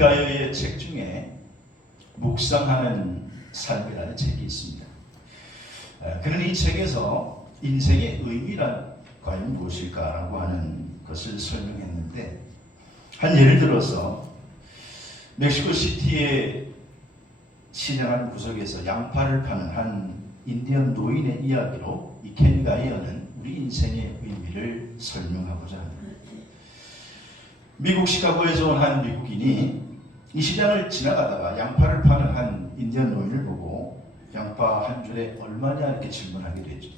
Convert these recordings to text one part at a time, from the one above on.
켄가이어의 책 중에 묵상하는 삶이라는 책이 있습니다. 그는 이 책에서 인생의 의미란 과연 무엇일까라고 하는 것을 설명했는데, 한 예를 들어서 멕시코 시티의 시장 한 구석에서 양파를 파는 한 인디언 노인의 이야기로 이 켄가이어는 우리 인생의 의미를 설명하고자 합니다. 미국 시카고에서 온 한 미국인이 이 시장을 지나가다가 양파를 파는 한 인디언 노인을 보고 양파 한 줄에 얼마냐 이렇게 질문하게 되죠.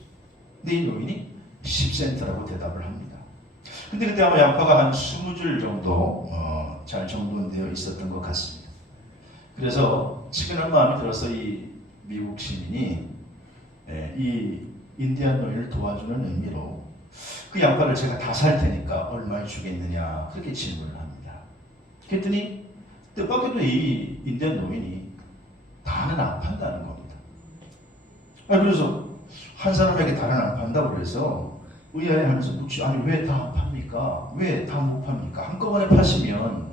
근데 이 노인이 10센트라고 대답을 합니다. 근데 그때 아마 양파가 한 20줄 정도 잘 정돈되어 있었던 것 같습니다. 그래서 측은한 마음이 들어서 이 미국 시민이 이 인디언 노인을 도와주는 의미로 그 양파를 제가 다 살 테니까 얼마에 주겠느냐 그렇게 질문을 합니다. 그랬더니 뜻밖에도 이 인디언 노인이 다는 안 판다는 겁니다. 그래서 한 사람에게 다는 안 판다고 그래서 의아해하면서 묻지, 아니 왜 다 안 팝니까? 왜 다 못 팝니까? 한꺼번에 파시면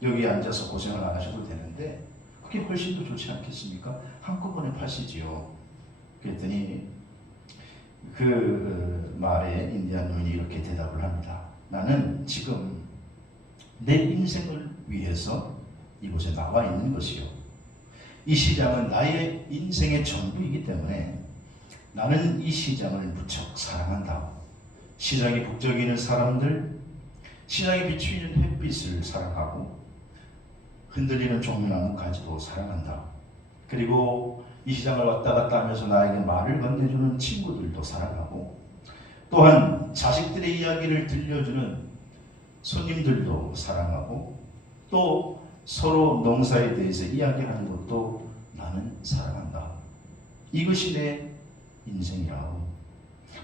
여기 앉아서 고생을 안 하셔도 되는데 그게 훨씬 더 좋지 않겠습니까? 한꺼번에 파시지요. 그랬더니 그 말에 인디언 노인이 이렇게 대답을 합니다. 나는 지금 내 인생을 위해서 이곳에 나와 있는 것이요. 이 시장은 나의 인생의 전부이기 때문에 나는 이 시장을 무척 사랑한다. 시장에 북적이는 사람들, 시장에 비추이는 햇빛을 사랑하고 흔들리는 종려나무 가지도 사랑한다. 그리고 이 시장을 왔다 갔다 하면서 나에게 말을 건네주는 친구들도 사랑하고, 또한 자식들의 이야기를 들려주는 손님들도 사랑하고, 또 서로 농사에 대해서 이야기하는 것도 나는 사랑한다. 이것이 내 인생이라고.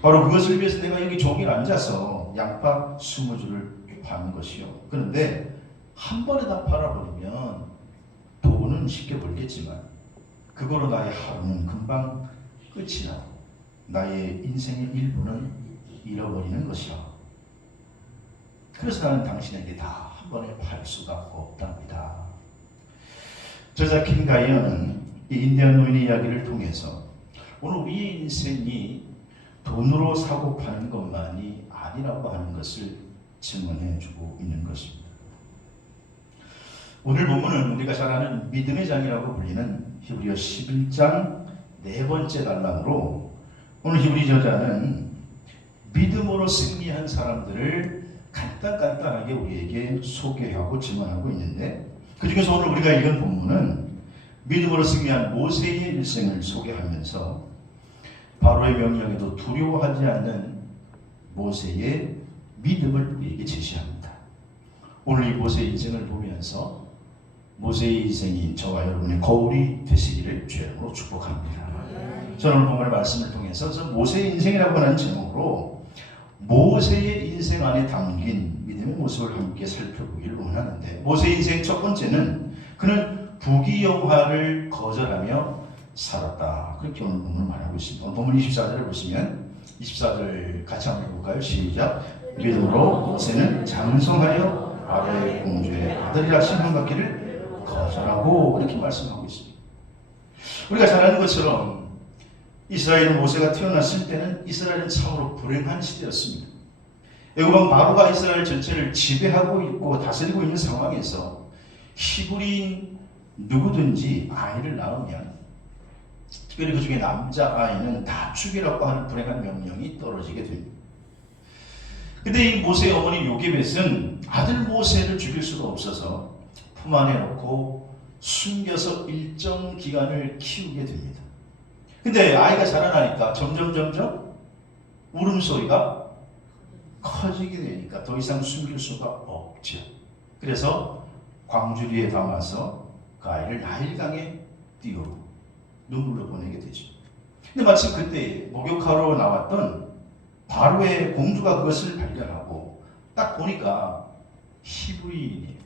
바로 그것을 위해서 내가 여기 종일 앉아서 양파 20줄을 파는 것이요. 그런데 한 번에 다 팔아버리면 돈은 쉽게 벌겠지만 그거로 나의 하루는 금방 끝이 나고 나의 인생의 일부는 잃어버리는 것이야. 그래서 나는 당신에게 다 한 번에 팔 수가 없답니다. 저자 켄가이어는 이 인디언 노인의 이야기를 통해서 오늘 우리의 인생이 돈으로 사고 파는 것만이 아니라고 하는 것을 증언해주고 있는 것입니다. 오늘 본문은 우리가 잘 아는 믿음의 장이라고 불리는 히브리서 11장 4번째 단락으로 오늘 히브리 저자는 믿음으로 승리한 사람들을 간단하게 우리에게 소개하고 증언하고 있는데, 그 중에서 오늘 우리가 읽은 본문은 믿음으로 승리한 모세의 일생을 소개하면서 바로의 명령에도 두려워하지 않는 모세의 믿음을 우리에게 제시합니다. 오늘 이 모세의 인생을 보면서 모세의 인생이 저와 여러분의 거울이 되시기를 주님으로 축복합니다. 저는 오늘 본문의 말씀을 통해서 모세의 인생이라고 하는 제목으로 모세의 인생 안에 담긴 믿음의 모습을 함께 살펴보기를 원하는데, 모세의 인생 첫 번째는 그는 부귀영화를 거절하며 살았다. 그렇게 오늘 본문을 말하고 있습니다. 오늘 본문 24절을 보시면 24절 같이 한번 해볼까요? 시작. 믿음으로 모세는 장성하여 아벨의 공주의 아들이라 신앙받기를 거절하고, 그렇게 말씀하고 있습니다. 우리가 잘 아는 것처럼 이스라엘은 모세가 태어났을 때는 이스라엘은 참으로 불행한 시대였습니다. 애굽왕 바로가 이스라엘 전체를 지배하고 있고 다스리고 있는 상황에서 히브리인 누구든지 아이를 낳으면, 특별히 그 중에 남자아이는 다 죽이라고 하는 불행한 명령이 떨어지게 됩니다. 근데 이 모세의 어머니 요게벳은 아들 모세를 죽일 수가 없어서 품 안에 넣고 숨겨서 일정 기간을 키우게 됩니다. 근데 아이가 자라나니까 점점 울음소리가 커지게 되니까 더 이상 숨길 수가 없죠. 그래서 광주리에 담아서 그 아이를 나일강에 띄우고 눈물로 보내게 되죠. 근데 마침 그때 목욕하러 나왔던 바로의 공주가 그것을 발견하고 딱 보니까 히브리인이에요.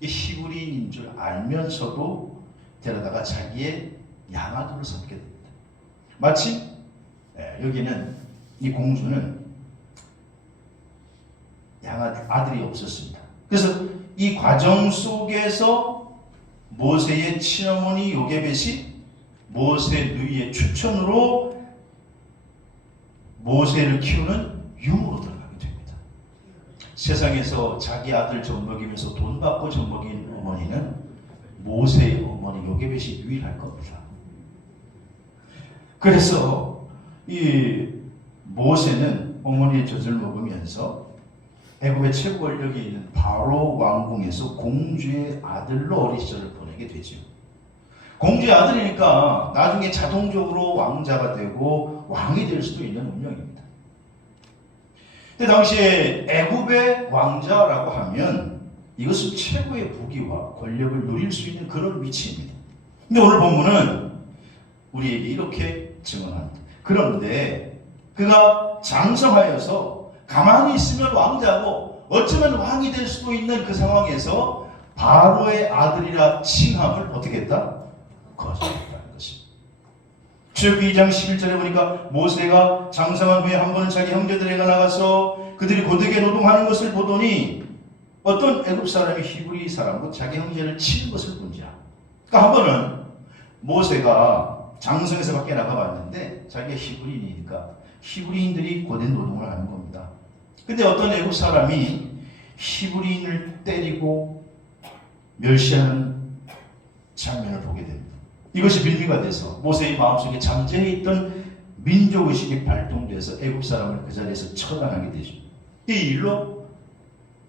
이 히브리인인 줄 알면서도 데려다가 자기의 양아들을 삼게 됩니다. 마침 여기는 이 공주는 아들이 없었습니다. 그래서 이 과정 속에서 모세의 친어머니 요게벳이 모세 누이의 추천으로 모세를 키우는 유모로 들어가게 됩니다. 세상에서 자기 아들 젖먹이면서 돈 받고 젖먹인 어머니는 모세의 어머니 요게벳이 유일할 겁니다. 그래서 이 모세는 어머니의 젖을 먹으면서 애굽의 최고 권력이 있는 바로 왕궁에서 공주의 아들로 어린 시절을 보내게 되죠. 공주의 아들이니까 나중에 자동적으로 왕자가 되고 왕이 될 수도 있는 운명입니다. 근데 당시에 애굽의 왕자라고 하면 이것은 최고의 부귀와 권력을 누릴 수 있는 그런 위치입니다. 근데 오늘 본문은 우리에게 이렇게 증언합니다. 그런데 그가 장성하여서 가만히 있으면 왕자고 어쩌면 왕이 될 수도 있는 그 상황에서 바로의 아들이라 칭함을 어떻게 했다? 거절했다는 것입니다. 출애굽기 2장 11절에 보니까 모세가 장성한 후에 한 번은 자기 형제들에게 나가서 그들이 고되게 노동하는 것을 보더니 어떤 애굽 사람이 히브리 사람으로 자기 형제를 치는 것을 본지라. 그러니까 한 번은 모세가 장성에서 밖에 나가봤는데 자기가 히브리인이니까 히브리인들이 고된 노동을 하는 겁니다. 근데 어떤 애굽 사람이 히브리인을 때리고 멸시하는 장면을 보게 됩니다. 이것이 빌미가 돼서 모세의 마음속에 잠재해 있던 민족의식이 발동돼서 애굽 사람을 그 자리에서 처단하게 되죠. 이 일로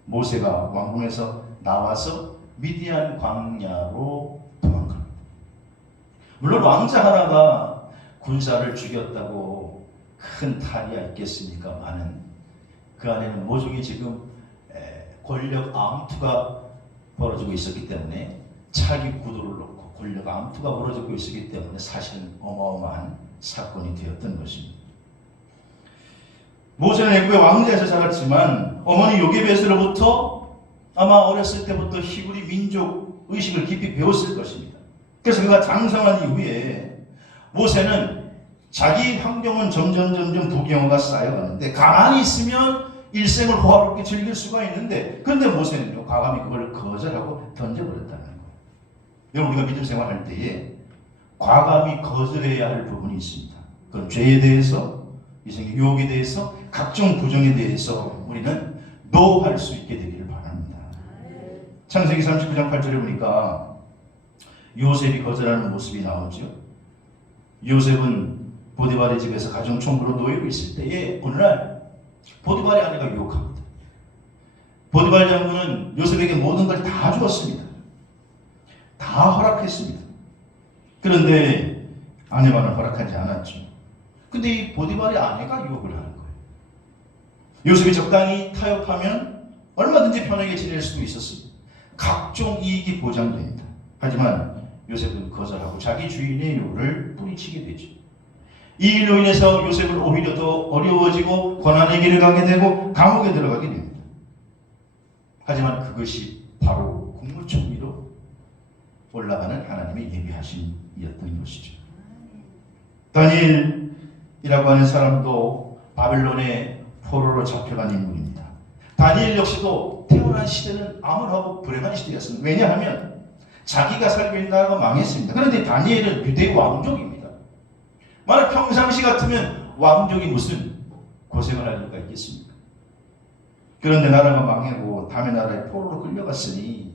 모세가 왕궁에서 나와서 미디안 광야로 도망갑니다. 물론 왕자 하나가 군사를 죽였다고 큰 탈이야 있겠습니까마는 그 안에는 모종의 지금 권력 암투가 벌어지고 있었기 때문에 차기 구도를 놓고 권력 암투가 벌어지고 있었기 때문에 사실은 어마어마한 사건이 되었던 것입니다. 모세는 애굽의 왕자에서 자랐지만 어머니 요게벳으로부터 아마 어렸을 때부터 히브리 민족 의식을 깊이 배웠을 것입니다. 그래서 그가 장성한 이후에 모세는 자기 환경은 점점 부경화가 쌓여가는데 가만히 있으면 일생을 호화롭게 즐길 수가 있는데 그런데 모세는요 과감히 그걸 거절하고 던져버렸다는 거예요. 여러분 우리가 믿음 생활할 때에 과감히 거절해야 할 부분이 있습니다. 그건 죄에 대해서 이생의 유혹에 대해서 각종 부정에 대해서 우리는 노할 수 있게 되기를 바랍니다. 창세기 39장 8절에 보니까 요셉이 거절하는 모습이 나오죠. 요셉은 보디발의 집에서 가정총무로 노예로 있을 때에 어느 날 보디발의 아내가 유혹합니다. 보디발 장군은 요셉에게 모든 걸 다 주었습니다. 다 허락했습니다. 그런데 아내만은 허락하지 않았죠. 근데 이 보디발의 아내가 유혹을 하는 거예요. 요셉이 적당히 타협하면 얼마든지 편하게 지낼 수도 있었습니다. 각종 이익이 보장됩니다. 하지만 요셉은 거절하고 자기 주인의 요를 뿌리치게 되죠. 이 일로 인해서 요셉은 오히려 더 어려워지고 고난의 길을 가게 되고 감옥에 들어가게 됩니다. 하지만 그것이 바로 국무총리로 올라가는 하나님의 예비하심이었던 것이죠. 다니엘이라고 하는 사람도 바벨론의 포로로 잡혀간 인물입니다. 다니엘 역시도 태어난 시대는 암울하고 불행한 시대였습니다. 왜냐하면 자기가 살고 있는 나라가 망했습니다. 그런데 다니엘은 유대 왕족입니다. 만약 평상시 같으면 왕족이 무슨 고생을 할 이유가 있겠습니까? 그런데 나라가 망하고 다른 나라에 포로로 끌려갔으니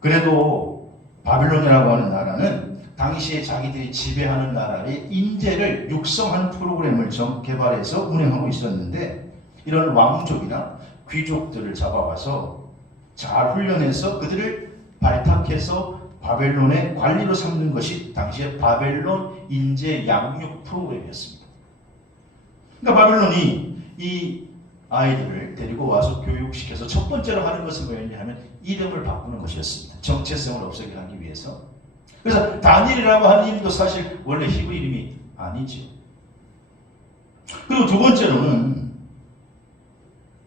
그래도 바빌론이라고 하는 나라는 당시에 자기들이 지배하는 나라의 인재를 육성하는 프로그램을 개발해서 운영하고 있었는데 이런 왕족이나 귀족들을 잡아와서 잘 훈련해서 그들을 발탁해서 바벨론의 관리로 삼는 것이 당시에 바벨론 인재 양육 프로그램이었습니다. 그러니까 바벨론이 이 아이들을 데리고 와서 교육시켜서 첫 번째로 하는 것은 뭐였냐 하면 이름을 바꾸는 것이었습니다. 정체성을 없애게 하기 위해서. 그래서 다니엘이라고 하는 이름도 사실 원래 히브리 이름이 아니죠. 그리고 두 번째로는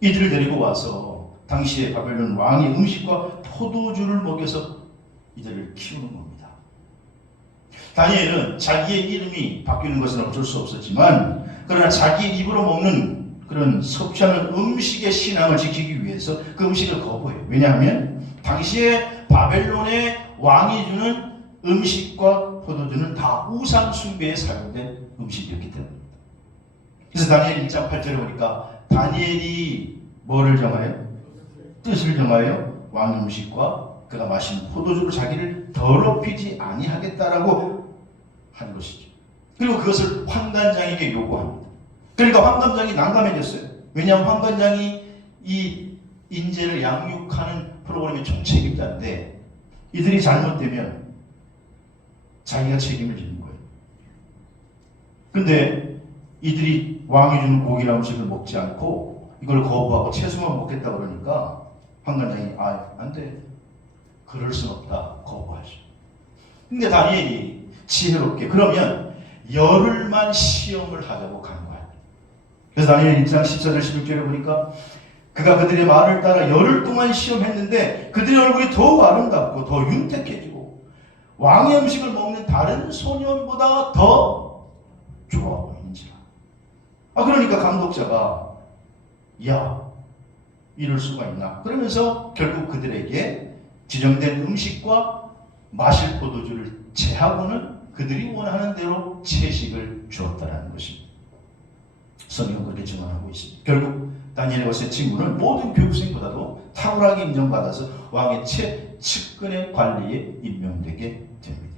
이들을 데리고 와서 당시에 바벨론 왕의 음식과 포도주를 먹여서 이들을 키우는 겁니다. 다니엘은 자기의 이름이 바뀌는 것은 어쩔 수 없었지만 그러나 자기 입으로 먹는 그런 섭취하는 음식의 신앙을 지키기 위해서 그 음식을 거부해요. 왜냐하면 당시에 바벨론의 왕이 주는 음식과 포도주는 다 우상 숭배에 사용된 음식이었기 때문입니다. 그래서 다니엘 1장 8절에 보니까 다니엘이 뭐를 정하여? 뜻을 정하여 왕 음식과 그가 마시는 포도주로 자기를 더럽히지 아니하겠다라고 한 것이죠. 그리고 그것을 환관장에게 요구합니다. 그러니까 환관장이 난감해졌어요. 왜냐하면 환관장이 이 인재를 양육하는 프로그램의 총책임자인데 이들이 잘못되면 자기가 책임을 지는 거예요. 근데 이들이 왕이 주는 고기나 음식을 먹지 않고 이걸 거부하고 채소만 먹겠다 그러니까 환관장이 안 돼. 그럴 순 없다. 거부하죠. 근데 다니엘이 지혜롭게 그러면 열흘만 시험을 하자고 간거예요. 그래서 다니엘 1장 14절 16절에 보니까 그가 그들의 말을 따라 열흘 동안 시험했는데 그들의 얼굴이 더욱 아름답고 더 윤택해지고 왕의 음식을 먹는 다른 소년보다 더 좋아 보이는지라. 그러니까 감독자가 야 이럴 수가 있나 그러면서 결국 그들에게 지정된 음식과 마실 포도주를 제하고는 그들이 원하는 대로 채식을 주었다는 것입니다. 성경은 그렇게 증언하고 있습니다. 결국 다니엘의 것의 친구는 모든 교육생보다도 탁월하게 인정받아서 왕의 측근의 관리에 임명되게 됩니다.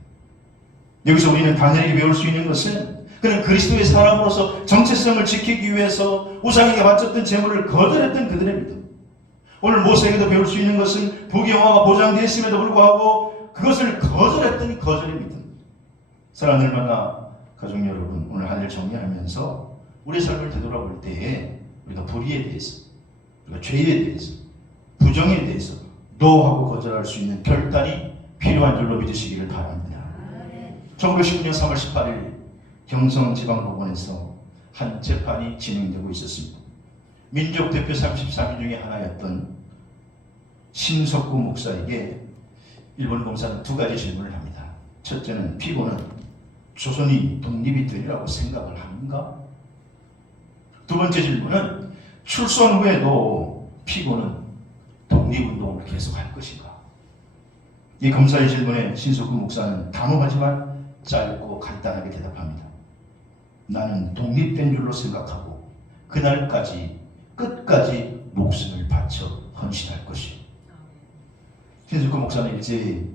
여기서 우리는 다니엘이 배울 수 있는 것은 그는 그리스도의 사람으로서 정체성을 지키기 위해서 우상에게 바쳤던 제물을 거절했던 그들의 믿음. 오늘 모세에게도 배울 수 있는 것은 부귀영화가 보장되어 있음에도 불구하고 그것을 거절했던 거절의 믿음. 사랑하는 만나 가족 여러분, 오늘 한 일 정리하면서 우리 삶을 되돌아볼 때에 우리가 불의에 대해서, 우리가 죄에 대해서, 부정에 대해서 노하고 거절할 수 있는 결단이 필요한 줄로 믿으시기를 바랍니다. 1919년 3월 18일 경성지방법원에서 한 재판이 진행되고 있었습니다. 민족대표 33인 중에 하나였던 신석구 목사에게 일본 검사는 두 가지 질문을 합니다. 첫째는 피고는 조선이 독립이 되리라고 생각을 하는가? 두 번째 질문은 출소한 후에도 피고는 독립운동을 계속할 것인가? 이 검사의 질문에 신석구 목사는 단호하지만 짧고 간단하게 대답합니다. 나는 독립된 줄로 생각하고 그날까지 끝까지 목숨을 바쳐 헌신할 것이요. 신석구 목사는 일제히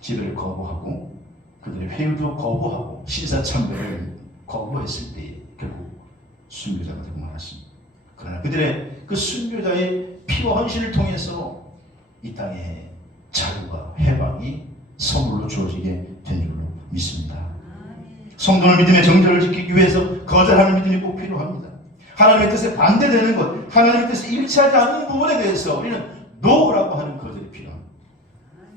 지배를 거부하고 그들의 회유도 거부하고 신사참배를 거부했을 때 결국 순교자가 되고 말았습니다. 그러나 그들의 그 순교자의 피와 헌신을 통해서 이 땅에 자유와 해방이 선물로 주어지게 된 줄로 믿습니다. 성도는 믿음의 정절을 지키기 위해서 거절하는 믿음이 꼭 필요합니다. 하나님의 뜻에 반대되는 것, 하나님의 뜻에 일치하지 않는 부분에 대해서 우리는 노라고 하는 거절이 필요합니다.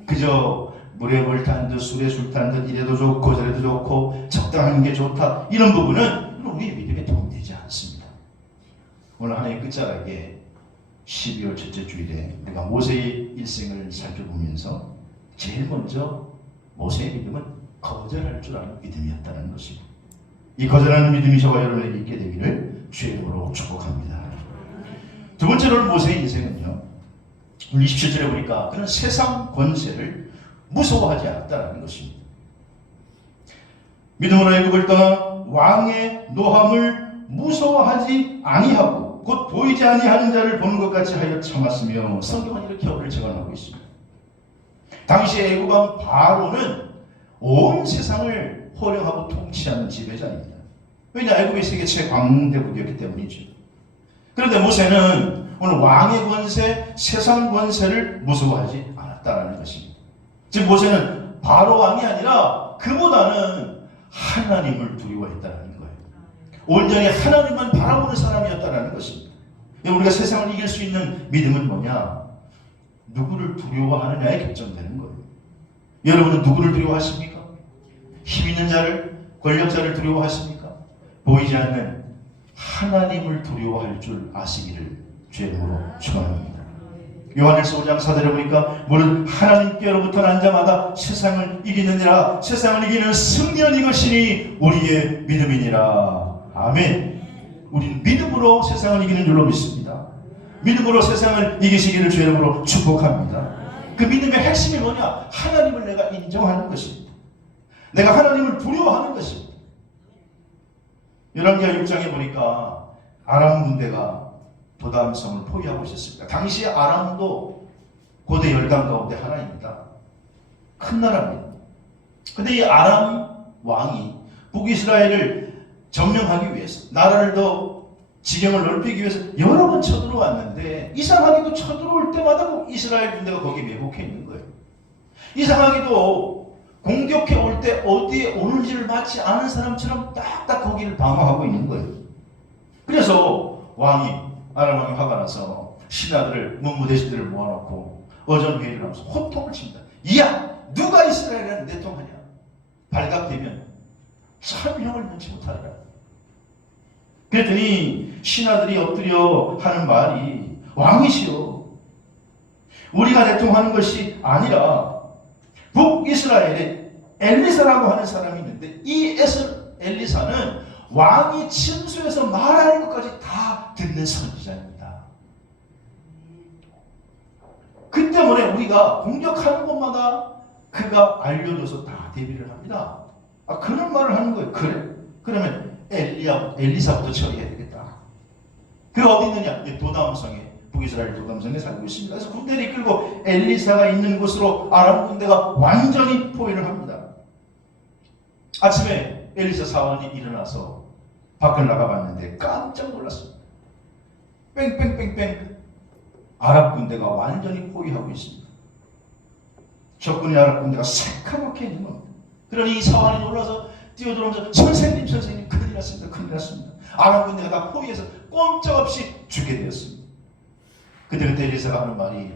그저 물에 불 탄 듯 술에 술 탄 듯 이래도 좋고 저래도 좋고 적당한 게 좋다 이런 부분은 우리의 믿음에 도움되지 않습니다. 오늘 하나의 끝자락에 12월 첫째 주일에 우리가 모세의 일생을 살펴보면서 제일 먼저 모세의 믿음은 거절할 줄 아는 믿음이었다는 것입니다. 이 거절하는 믿음이 저와 여러분에게 있게 되기를 주의 이름으로 축복합니다. 두 번째로 모세의 인생은요, 우리 27절에 보니까 그는 세상 권세를 무서워하지 않았다는 것입니다. 믿음으로 애굽을 떠나 왕의 노함을 무서워하지 아니하고 곧 보이지 아니하는 자를 보는 것 같이 하여 참았으며, 성경은 이렇게 어를 증언하고 있습니다. 당시의 애굽 왕 바로는 온 세상을 호령하고 통치하는 지배자입니다. 왜냐, 애굽이 세계 최강대국이었기 때문이죠. 그런데 모세는 오늘 왕의 권세, 세상 권세를 무서워하지 않았다는 것입니다. 즉 모세는 바로 왕이 아니라 그보다는 하나님을 두려워했다는 거예요. 온전히 하나님만 바라보는 사람이었다는 것입니다. 우리가 세상을 이길 수 있는 믿음은 뭐냐? 누구를 두려워하느냐에 결정되는 거예요. 여러분은 누구를 두려워하십니까? 힘 있는 자를, 권력자를 두려워하십니까? 보이지 않는 하나님을 두려워할 줄 아시기를 주님으로 축원합니다. 요한일서 5장 4절에 보니까 무릇 하나님께로부터 난 자마다 세상을 이기느니라. 세상을 이기는 승리는 이것이니 우리의 믿음이니라. 아멘. 우리는 믿음으로 세상을 이기는 줄로 믿습니다. 믿음으로 세상을 이기시기를 주의 이름으로 축복합니다. 그 믿음의 핵심이 뭐냐? 하나님을 내가 인정하는 것입니다. 내가 하나님을 두려워하는 것입니다. 열왕기하 6장에 보니까 아람 군대가 도담성을 포위하고 있었습니다. 당시 아람도 고대 열강 가운데 하나입니다. 큰 나라입니다. 근데 이 아람 왕이 북이스라엘을 점령하기 위해서, 나라를 더 지경을 넓히기 위해서 여러 번 쳐들어왔는데, 이상하게도 쳐들어올 때마다 이스라엘 군대가 거기에 매복해 있는 거예요. 이상하게도 공격해 올 때 어디에 오는지를 맞지 않은 사람처럼 딱딱 거기를 방어하고 있는 거예요. 그래서 아람 왕이 화가 나서 신하들을, 문무대신들을 모아놓고 어전회의를 하면서 호통을 칩니다. 이야! 누가 이스라엘을 내통하냐? 발각되면 참형을 면치 못하리라. 그랬더니 신하들이 엎드려 하는 말이, 왕이시여, 우리가 내통하는 것이 아니라 북이스라엘에 엘리사라고 하는 사람이 있는데, 이 엘리사는 왕이 침수해서 말하는 것까지 다 듣는 선지자입니다. 그 때문에 우리가 공격하는 곳마다 그가 알려줘서 다 대비를 합니다. 그런 말을 하는 거예요. 그래? 그러면 엘리사부터 처리해야 되겠다. 그가 어디 있느냐? 도담성에, 북이스라엘 도담성에 살고 있습니다. 그래서 군대를 이끌고 엘리사가 있는 곳으로 아람 군대가 완전히 포위를 합니다. 아침에 엘리사 사원이 일어나서 밖을 나가봤는데 깜짝 놀랐습니다. 뺑뺑뺑뺑 아랍 군대가 완전히 포위하고 있습니다. 적군의 아랍 군대가 새카맣게 있는 겁니다. 그러니 이 사원이 놀라서 뛰어들어오면서 선생님 큰일 났습니다. 아랍 군대가 다 포위해서 꼼짝없이 죽게 되었습니다. 그때 엘리사가 하는 말이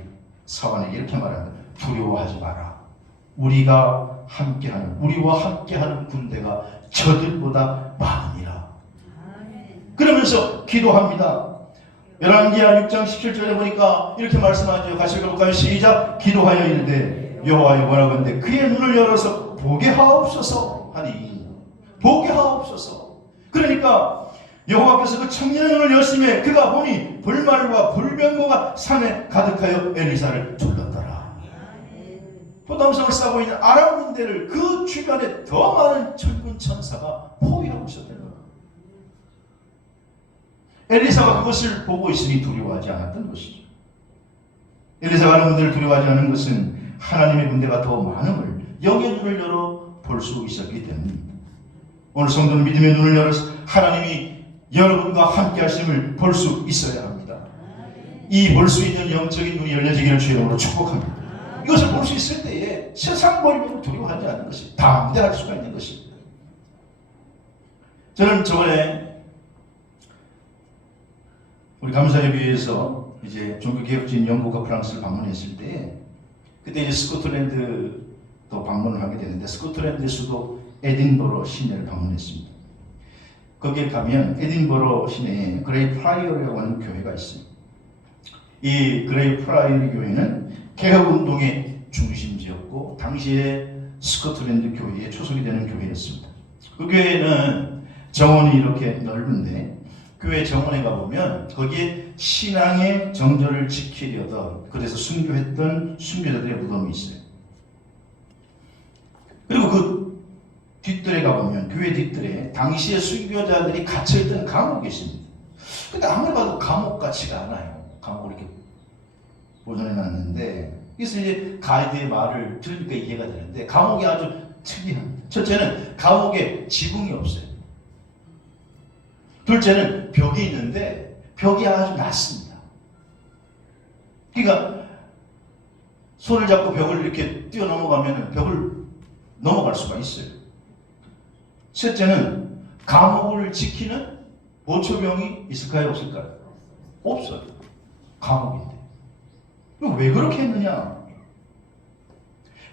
사원에게 이렇게 말합니다. 두려워하지 마라. 우리와 함께하는 군대가 저들보다 많으니라. 그러면서 기도합니다. 열왕기하 6장 17절에 보니까 이렇게 말씀하죠. 같이 읽어볼까요? 시작. 기도하여 이르되 여호와여 원하건대 그의 눈을 열어서 보게 하옵소서 하니, 보게 하옵소서. 그러니까 여호와께서 그 청년의 눈을 여심에 그가 보니 불말과 불병거가 산에 가득하여 엘리사를 둘렀더라. 도담성을 싸고 있는 아람 군대를 그 주변에 더 많은 천군 천사가 포위하고 있었다는 겁니다. 엘리사가 그것을 보고 있으니 두려워하지 않았던 것이죠. 엘리사가 아람 군대를 두려워하지 않은 것은 하나님의 군대가 더 많음을 영의 눈을 열어 볼 수 있었기 때문입니다. 오늘 성도는 믿음의 눈을 열어서 하나님이 여러분과 함께 하심을 볼 수 있어야 합니다. 이 볼 수 있는 영적인 눈이 열려지기를 주의 이름으로 축복합니다. 이것을 볼 수 있을 때에 세상 볼면 두려워하지 않는 것이 담대할 수가 있는 것입니다. 저는 저번에 우리 감사예배에서 이제 종교개혁주의 영국과 프랑스를 방문했을 때, 그때 이제 스코틀랜드도 방문을 하게 되는데, 스코틀랜드 수도 에딘버러 시내를 방문했습니다. 거기에 가면 에딘버러 시내에 그레이 프라이어라고 하는 교회가 있습니다. 이 그레이 프라이어 교회는 개혁운동의 중심지였고 당시에 스코틀랜드 교회에 초석이 되는 교회였습니다. 그 교회는 정원이 이렇게 넓은데, 교회 정원에 가보면 거기에 신앙의 정절을 지키려던, 그래서 순교했던 순교자들의 무덤이 있어요. 그리고 그 뒷뜰에 가보면, 교회 뒷뜰에 당시에 순교자들이 갇혀있던 감옥이 있습니다. 근데 아무리 봐도 감옥 같지가 않아요. 감옥을 이렇게 보존해놨는데, 그래서 이제 가이드의 말을 들으니까 이해가 되는데, 감옥이 아주 특이합니다. 첫째는 감옥에 지붕이 없어요. 둘째는 벽이 있는데 벽이 아주 낮습니다. 그러니까 손을 잡고 벽을 이렇게 뛰어넘어가면 벽을 넘어갈 수가 있어요. 셋째는 감옥을 지키는 보초병이 있을까요? 없을까요? 없어요. 감옥인데. 왜 그렇게 했느냐?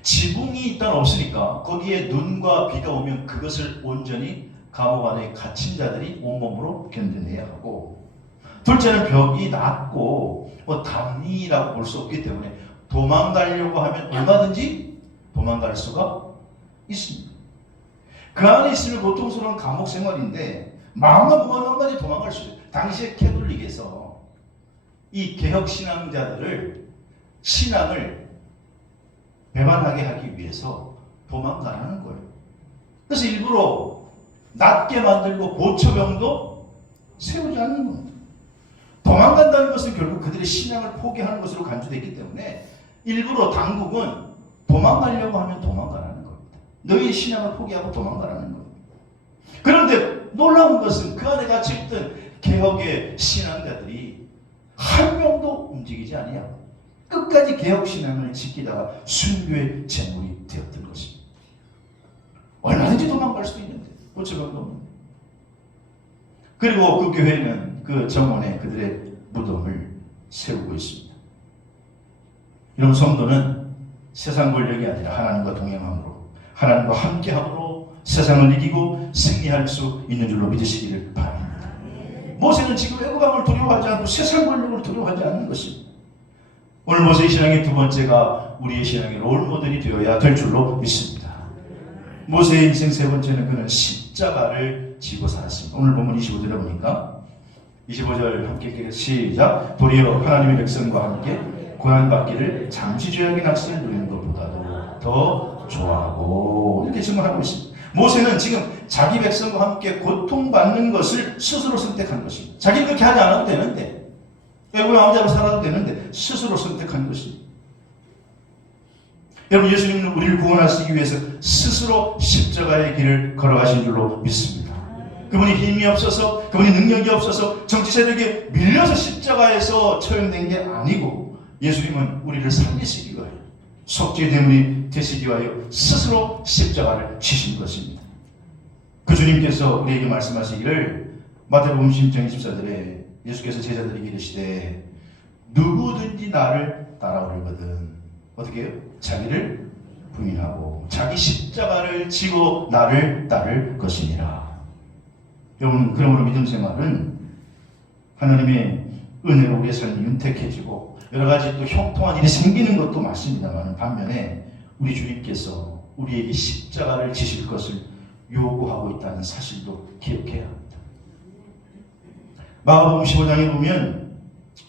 지붕이 일단 없으니까 거기에 눈과 비가 오면 그것을 온전히 감옥 안에 갇힌 자들이 온몸으로 견뎌내야 하고, 둘째는 벽이 낮고 담리라고 볼 수 없기 때문에 도망가려고 하면 얼마든지 도망갈 수가 있습니다. 그 안에 있으면 고통스러운 감옥 생활인데 마음만 먹으면 언제까지 도망갈 수 있어요. 당시에 캐톨릭에서 이 개혁신앙자들을 신앙을 배반하게 하기 위해서 도망가라는 거예요. 그래서 일부러 낮게 만들고 고초병도 세우지 않는 겁니다. 도망간다는 것은 결국 그들의 신앙을 포기하는 것으로 간주되기 때문에 일부러 당국은 도망가려고 하면 도망가라는 겁니다. 너희의 신앙을 포기하고 도망가라는 겁니다. 그런데 놀라운 것은 그 안에 갇혀 있던 개혁의 신앙자들이 한 명도 움직이지 아니하고 끝까지 개혁신앙을 지키다가 순교의 제물이 되었던 것입니다. 얼마든지 도망갈 수도 있는데 고쳐병도 없는데. 그리고 그 교회는 그 정원에 그들의 무덤을 세우고 있습니다. 이런 성도는 세상 권력이 아니라 하나님과 동행함으로 하나님과 함께함으로 세상을 이기고 승리할 수 있는 줄로 믿으시기를 바랍니다. 모세는 지금 애국왕을 두려워하지 않고 세상 권력을 두려워하지 않는 것입니다. 오늘 모세의 신앙의 두 번째가 우리의 신앙의 롤모델이 되어야 될 줄로 믿습니다. 모세의 인생 세 번째는 그는 십자가를 지고 살았습니다. 오늘 본문 25절에 보니까 25절 함께 읽겠습니다. 시작. 도리어 하나님의 백성과 함께 고난받기를 잠시 죄악의 낚시를 누리는 것보다도 더 좋아하고 이렇게 증언하고 있습니다. 모세는 지금 자기 백성과 함께 고통받는 것을 스스로 선택한 것입니다. 자기는 그렇게 하지 않아도 되는데 애국의 왕자로 살아도 되는데 스스로 선택한 것입니다. 여러분, 예수님은 우리를 구원하시기 위해서 스스로 십자가의 길을 걸어가신 줄로 믿습니다. 그분이 힘이 없어서, 그분이 능력이 없어서 정치 세력에 밀려서 십자가에서 처형된 게 아니고 예수님은 우리를 살리시기 위하여 속죄 대물이 되시기 위하여 스스로 십자가를 지신 것입니다. 그 주님께서 우리에게 말씀하시기를 마태복음 16장 24절에 예수께서 제자들에게 이르시되 누구든지 나를 따라오려거든 어떻게 해요? 자기를 부인하고 자기 십자가를 지고 나를 따를 것이니라. 여러분, 그러므로 믿음 생활은 하나님의 은혜로 우리의 삶이 윤택해지고 여러 가지 또 형통한 일이 생기는 것도 맞습니다만 반면에 우리 주님께서 우리에게 십자가를 지실 것을 요구하고 있다는 사실도 기억해야 합니다. 마가복음 15장에 보면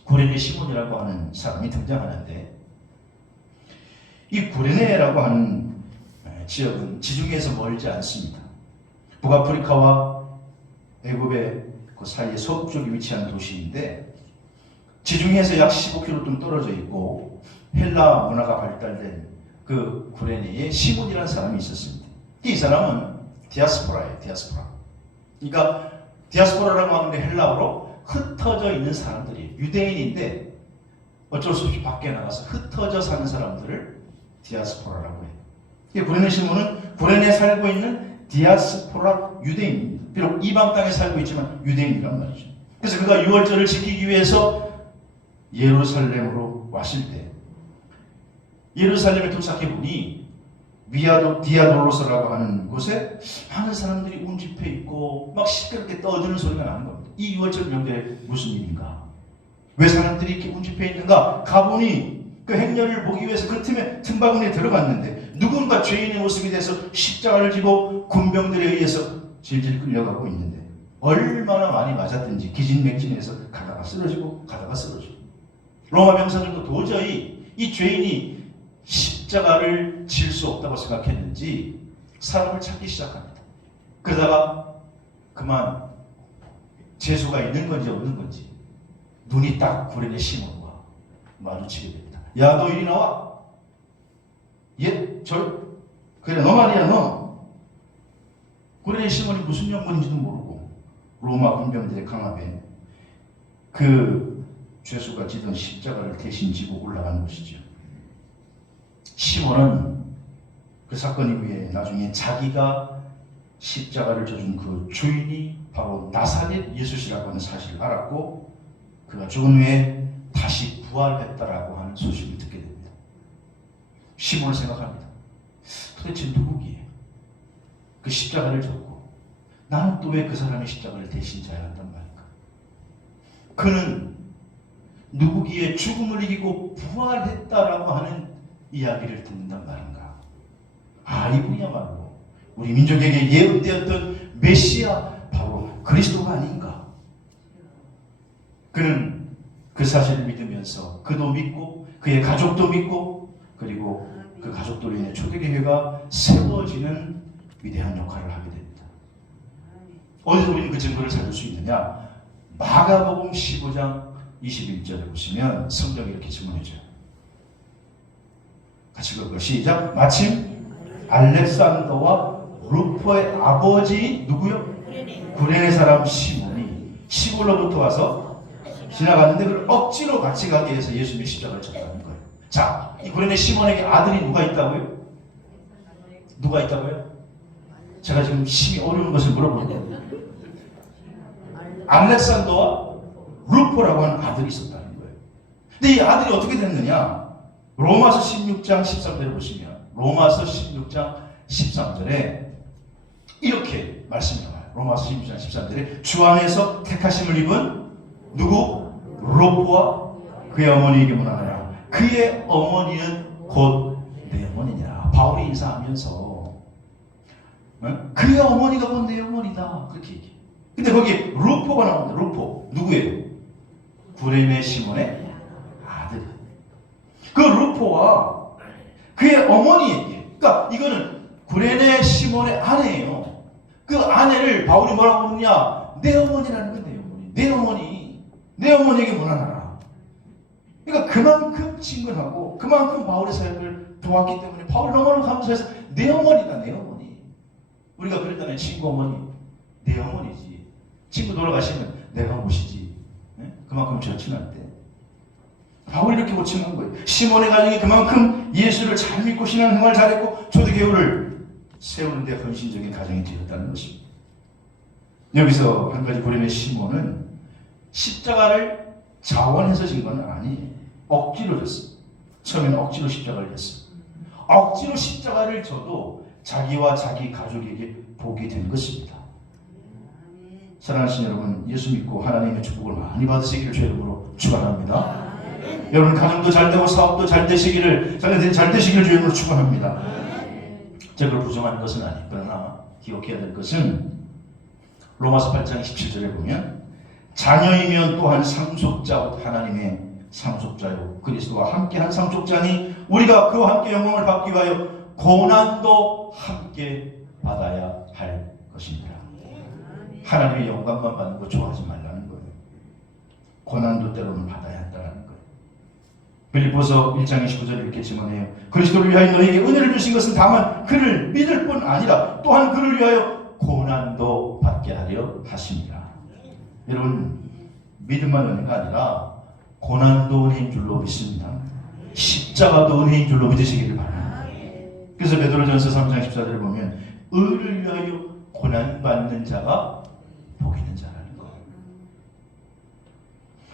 구레네 시몬이라고 하는 사람이 등장하는데 이 구레네라고 하는 지역은 지중해에서 멀지 않습니다. 북아프리카와 애굽의 그 사이에 서북쪽에 위치한 도시인데 지중해에서 약 15km 좀 떨어져 있고 헬라 문화가 발달된 그 구레네에 시몬이라는 사람이 있었습니다. 이 사람은 디아스포라예요. 디아스포라. 그러니까 디아스포라라고 하는 게 헬라어로 흩어져 있는 사람들이 유대인인데 어쩔 수 없이 밖에 나가서 흩어져 사는 사람들을 디아스포라라고 해요. 이 구레네 시몬은 구레네에 살고 있는 디아스포라 유대인입니다. 비록 이방 땅에 살고 있지만 유대인이란 말이죠. 그래서 그가 유월절을 지키기 위해서 예루살렘으로 왔을 때 예루살렘에 도착해 보니 디아돌로스라고 하는 곳에 많은 사람들이 운집해 있고 막 시끄럽게 떠드는 소리가 나는 겁니다. 이 유월절 명절에 무슨 일인가? 왜 사람들이 이렇게 운집해 있는가? 가보니 그 행렬을 보기 위해서 그 틈바구니에 들어갔는데 누군가 죄인의 모습이 돼서 십자가를 지고 군병들에 의해서 질질 끌려가고 있는데 얼마나 많이 맞았든지 기진맥진해서 가다가 쓰러지고 가다가 쓰러지고 로마 병사들도 도저히 이 죄인이 십자가를 질 수 없다고 생각했는지 사람을 찾기 시작합니다. 그러다가 그만 재수가 있는 건지 없는 건지 눈이 딱 구레네 시몬과 마주치게 됩니다. 야, 너 이리 나와. 예? 그래, 너 말이야, 너. 구레네 시몬이 무슨 영문인지도 모르고 로마 군병들의 강압에 그 죄수가 지던 십자가를 대신 지고 올라가는 것이죠. 시몬은 그 사건 이후에 나중에 자기가 십자가를 져준 그 주인이 바로 나사렛 예수시라고 하는 사실을 알았고 그가 죽은 후에 다시 부활했다라고 하는 소식을 듣게 됩니다. 시몬을 생각합니다. 도대체 누구기에 그 십자가를 졌고 나는 또 왜 그 사람의 십자가를 대신 져야 한단 말인가? 그는 누구기에 죽음을 이기고 부활했다라고 하는 이야기를 듣는단 말인가? 이분이야말로 우리 민족에게 예언되었던 메시아 바로 그리스도가 아닌가? 그는 그 사실을 믿으면서 그도 믿고 그의 가족도 믿고 그리고 그 가족들로 인해 초대교회가 세워지는 위대한 역할을 하게 됩니다. 어디서 우리는 그 증거를 찾을 수 있느냐? 마가복음 15장 21절에 보시면 성경이 이렇게 질문해줘요. 같이 읽을까요? 시작. 마침 알렉산더와 루포의 아버지 누구요? 구레네 사람 시몬이 시골로부터 와서 지나갔는데 그걸 억지로 같이 가게 해서 예수님이 십자가를 쳤다는 거예요. 자, 이 구레네 시몬에게 아들이 누가 있다고요? 누가 있다고요? 제가 지금 심히 어려운 것을 물어보는데 알렉산더와 루포라고 하는 아들이 있었다는 거예요. 근데 이 아들이 어떻게 됐느냐? 로마서 16장 13절에 보시면 로마서 16장 13절에 이렇게 말씀이 나와요. 로마서 16장 13절에 주 안에서 택하심을 입은 누구? 루포와 그의 어머니에게 문하노라. 그의 어머니는 곧 내 어머니니라. 바울이 인사하면서 그의 어머니가 곧 내 어머니다. 그렇게 얘기해요. 근데 거기 루포가 나옵니다. 루포. 누구예요? 구레네 시몬의 아들. 그 루포와 그의 어머니에게, 그러니까 이거는 구레네 시몬의 아내예요. 그 아내를 바울이 뭐라고 부르냐? 내 어머니라는 건 내 어머니. 내 어머니. 내 어머니에게 문안하라. 그러니까 그만큼 친근하고 그만큼 바울의 사역을 도왔기 때문에 바울 너무나 감사해서 내 어머니다. 내 어머니. 우리가 그랬다면 친구 어머니. 내 어머니지. 친구 돌아가시면 내가 모시지. 네? 그만큼 절친할 때. 바울이 이렇게 호칭한 거예요. 시몬의 가정이 그만큼 예수를 잘 믿고 신앙생활 잘했고 초대교회를 세우는 데 헌신적인 가정이 되었다는 것입니다. 여기서 한 가지 구레네 시몬은 십자가를 자원해서 진 건 아니에요. 억지로 졌어요. 처음에는 억지로 십자가를 졌어요. 억지로 십자가를 져도 자기와 자기 가족에게 복이 된 것입니다. 사랑하시는 여러분, 예수 믿고 하나님의 축복을 많이 받으시기를 주의 이름으로 축원합니다. 여러분 가정도 잘 되고 사업도 잘 되시기를 주의 이름으로 축원합니다. 제가 그걸 부정하는 것은 아니에요. 그러나 기억해야 될 것은 로마서 8장 17절에 보면 자녀이면 또한 상속자 하나님의 상속자요 그리스도와 함께한 상속자니 우리가 그와 함께 영광을 받기 위하여 고난도 함께 받아야 할 것입니다. 하나님의 영광만 받는 거 좋아하지 말라는 거예요. 고난도 때로는 받아야 한다는 거예요. 빌립보서 1장 29절에 이렇게 증언해요. 그리스도를 위하여 너에게 은혜를 주신 것은 다만 그를 믿을 뿐 아니라 또한 그를 위하여 고난도 받게 하려 하십니다. 여러분 믿음만 은혜가 아니라 고난도 은혜인 줄로 믿습니다. 십자가도 은혜인 줄로 믿으시기를 바랍니다. 그래서 베드로전서 3장 14절을 보면 의를 위하여 고난받는 자가 복 있는 자라는 거예요.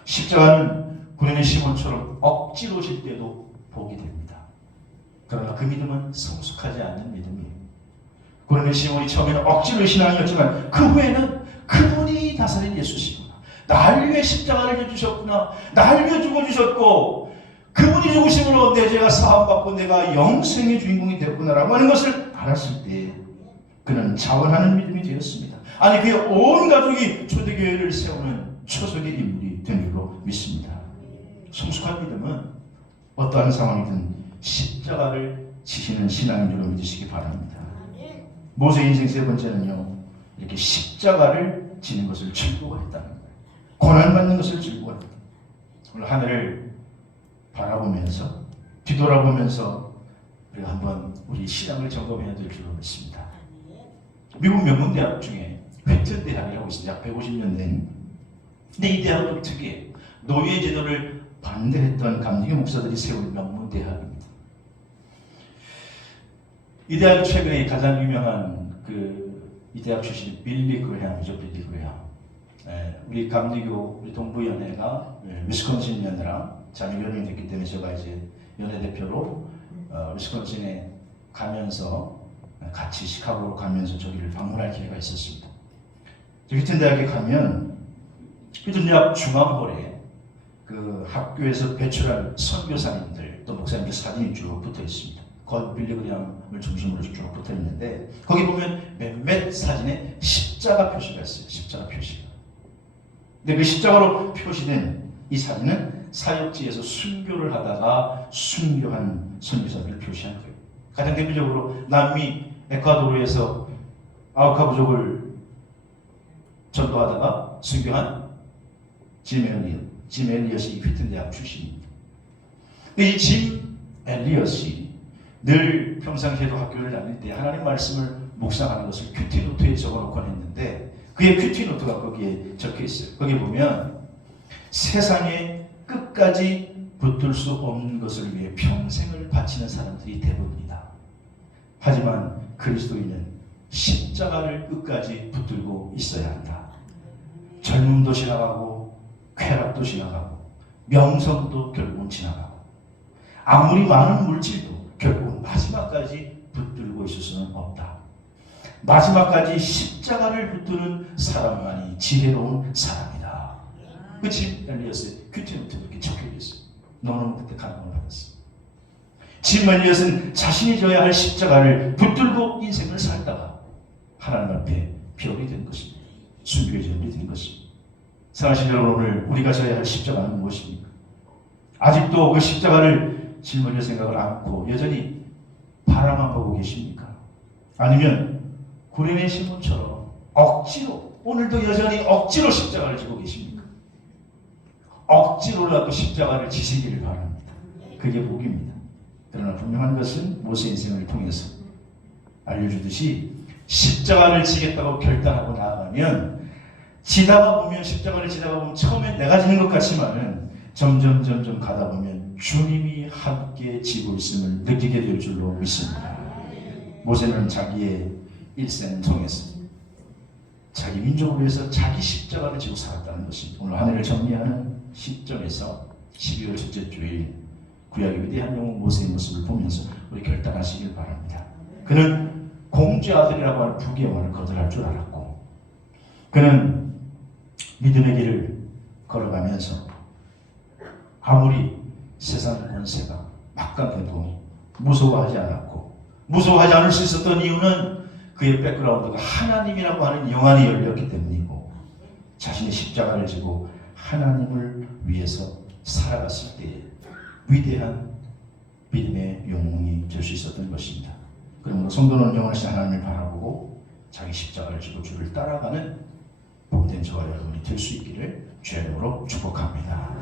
십자가는 구레네 시몬처럼 억지로 질 때도 복이 됩니다. 그러나 그 믿음은 성숙하지 않는 믿음이에요. 구레네 시몬이 처음에는 억지로 신앙이었지만 그 후에는 그분이 나사렛 예수시구나. 날 위해 십자가를 져주셨구나. 날 위해 죽어주셨고 그분이 죽으심으로 내 죄가 사함받고 내가 영생의 주인공이 되었구나라고 하는 것을 알았을 때 그는 자원하는 믿음이 되었습니다. 아니 그의 온 가족이 초대교회를 세우는 초석의 인물이 된 줄로 믿습니다. 성숙한 믿음은 어떠한 상황이든 십자가를 지시는 신앙인 줄로 믿으시기 바랍니다. 모세의 인생 세 번째는요, 이렇게 십자가를 지는 것을 즐거워했다는 거예요. 고난받는 것을 즐거워했다. 오늘 하늘을 바라보면서 뒤돌아보면서 우리가 한번 우리 신앙을 점검해야 될 줄로 믿습니다. 미국 명문대학 중에 웨튼 대학이라고 있습니다. 약 150년 된. 근데 이 대학은 좀 특이해요. 노예 제도를 반대했던 감리교 목사들이 세운 명문대학입니다. 이 대학이 최근에 가장 유명한 이 대학 출신이 빌리 그레함이죠. 빌리 그레함. 우리 감리교 우리 동부연회가 위스콘신 연회랑 자매연맹이 됐기 때문에 제가 이제 연회 대표로 위스콘신에 가면서 같이 시카고로 가면서 저기를 방문할 기회가 있었습니다. 휘튼 대학에 가면 휘튼 대학 중앙홀에 그 학교에서 배출한 선교사님들 또 목사님들 사진이 쭉 붙어 있습니다. 건 빌리그램을 중심으로 쭉 붙어 있는데 거기 보면 몇몇 사진에 십자가 표시가 있어요. 십자가 표시가. 근데 그 십자가로 표시된 이 사진은 사역지에서 순교를 하다가 순교한 선교사들을 표시한 거예요. 가장 대표적으로 남미 에콰도르에서 아우카 부족을 전도하다가 순교한 짐 엘리엇이 휘튼 대학 출신입니다. 이 짐 엘리엇이 늘 평상 기도 학교를 다닐 때 하나님 말씀을 묵상하는 것을 큐티노트에 적어놓곤 했는데 그의 큐티노트가 거기에 적혀 있어요. 거기 보면 세상에 끝까지 붙들 수 없는 것을 위해 평생을 바치는 사람들이 대부분이다. 하지만 그리스도인은 십자가를 끝까지 붙들고 있어야 한다. 젊음도 지나가고 쾌락도 지나가고 명성도 결국은 지나가고 아무리 많은 물질도 결국은 마지막까지 붙들고 있을 수는 없다. 마지막까지 십자가를 붙드는 사람만이 지혜로운 사람이다. 그 짐 엘리엇의 큐티노트에 이렇게 적혀있어요. 너는 그때 감동을 받았어. 짐 엘리엇은 자신이 져야 할 십자가를 붙들고 인생을 살다가 하나님 앞에 비옥이 된 것입니다. 순교의 제물이 된 것입니다. 사랑하신 여러분, 오늘 우리가 져야 할 십자가는 무엇입니까? 아직도 그 십자가를 짊어질 생각을 않고 여전히 바라만 보고 계십니까? 아니면 구레네 시몬처럼 억지로 오늘도 여전히 억지로 십자가를 지고 계십니까? 억지로라도 십자가를 지시기를 바랍니다. 그게 복입니다. 그러나 분명한 것은 모세 인생을 통해서 알려주듯이 십자가를 지겠다고 결단하고 나아가면 지나가 보면 십자가를 지나가 보면 처음엔 내가 지는 것 같지만은 점점 가다 보면 주님이 함께 지고 있음을 느끼게 될 줄로 믿습니다. 모세는 자기의 일생을 통해서 자기 민족을 위해서 자기 십자가를 지고 살았다는 것입니다. 오늘 한 해를 정리하는 시점에서 12월 첫째 주일 구약의 위대한 영웅 모세의 모습을 보면서 우리 결단하시길 바랍니다. 그는 공주 아들이라고 하는 부귀영화를 거절할 줄 알았고 그는 믿음의 길을 걸어가면서 아무리 세상 권세가 막강해도 무서워하지 않았고 무서워하지 않을 수 있었던 이유는 그의 백그라운드가 하나님이라고 하는 영안이 열렸기 때문이고 자신의 십자가를 지고 하나님을 위해서 살아갔을 때 위대한 믿음의 영웅이 될 수 있었던 것입니다. 그러므로 성도는 영원하신 하나님을 바라보고 자기 십자가를 지고 주를 따라가는 복된 저와 여러분이 될 수 있기를 주의 이름으로 축복합니다.